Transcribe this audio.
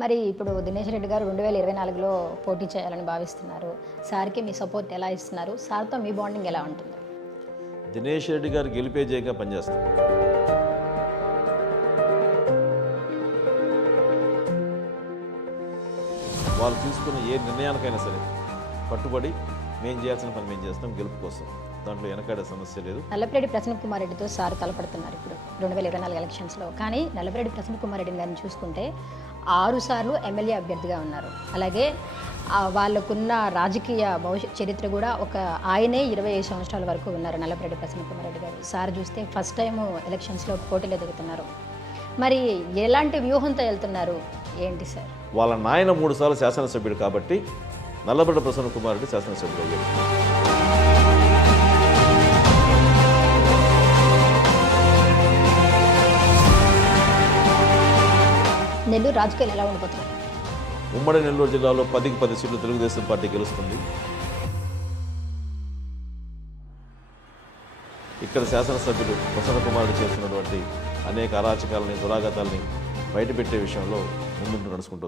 మరి ఇప్పుడు దినేష్ రెడ్డి గారు 2024లో పోటీ చేయాలని భావిస్తున్నారు. సార్‌కి మీ సపోర్ట్ ఎలా ఇస్తున్నారు? సార్‌తో మీ బాండింగ్ ఎలా ఉంటుంది? దినేష్ రెడ్డి గారు గెలిపే జయంగా పనిచేస్తారు. వాళ్ళు తీసుకున్న ఏ నిర్ణయానికైనా సరే కట్టుబడి మేము చేయాల్సిన పని మేము చేస్తాం గెలుపు కోసం. దాంట్లో వెనకాడే సమస్య లేదు. నల్లపరెడ్డి ప్రసన్న కుమార్ రెడ్డితో సార్ తలపడుతున్నారు ఇప్పుడు 2024 ఎలక్షన్స్‌లో. కానీ నల్లపరెడ్డి ప్రసన్న కుమార్ రెడ్డి గారిని చూసుకుంటే 6 సార్లు ఎమ్మెల్యే అభ్యర్థిగా ఉన్నారు. అలాగే వాళ్ళకున్న రాజకీయ చరిత్ర కూడా ఆయనే 25 సంవత్సరాల వరకు ఉన్నారు నల్లపరెడ్డి ప్రసన్న కుమార్ రెడ్డి గారు. సార్ చూస్తే ఫస్ట్ టైం ఎలక్షన్స్‌లో పోటీలో దిగుతున్నారు. మరి ఎలాంటి వ్యూహంతో వెళ్తున్నారు ఏంటి సార్? వాళ్ళ నాయన 3 సార్లు శాసనసభ్యుడు కాబట్టి నల్లబడ్డ ప్రసన్న కుమార్ రెడ్డి శాసనసభ్యుడు అయ్యారు. నెల్లూరు రాజకీయాలు ఎలా ఉండిపోతున్నాయి? ఉమ్మడి నెల్లూరు జిల్లాలో 10కి 10 సీట్లు తెలుగుదేశం పార్టీ గెలుస్తుంది. ఇక్కడ శాసనసభ్యులు ప్రసన్న కుమారుడు చేస్తున్నటువంటి అనేక అరాచకాలని దురాగతాలని బయటపెట్టే విషయంలో ముందుంటూ నడుచుకుంటూ